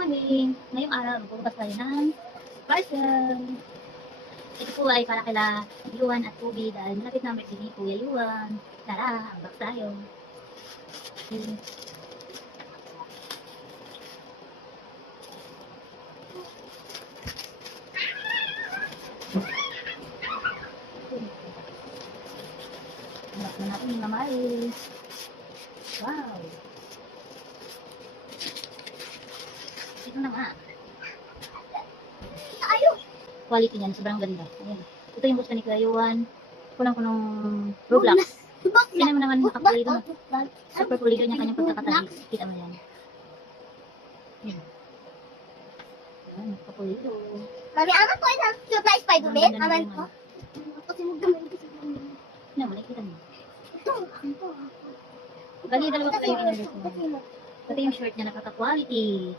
morning! Ngayong araw, magbubukas tayo ng parcel. Ito po ay para kila Yuan at Ubi dahil malapit na birthday ni Kuya Yuan. Tara, unbox tayo. Okay. Unbox na natin yung mamalis. Wow! Ito na nga. Quality niyan, sobrang ganda. Ayan. Ito yung gusto ni Kuya Yuan. Kulang-kunong Roblox. Tingnan mo naman nakapulido. Super pulido niya kanyang pagkakatabi. Kita mo yan. Ayan. Ayan, nakapulido. Mami, aman ko yung surprise pa ito, Ben. Aman ko. Kasi magdamay ko sa kanya. Yan, wala kita mo. Ito, ito. Bali, dalawa pa yung in-order ko. Pati yung shirt niya nakaka-quality.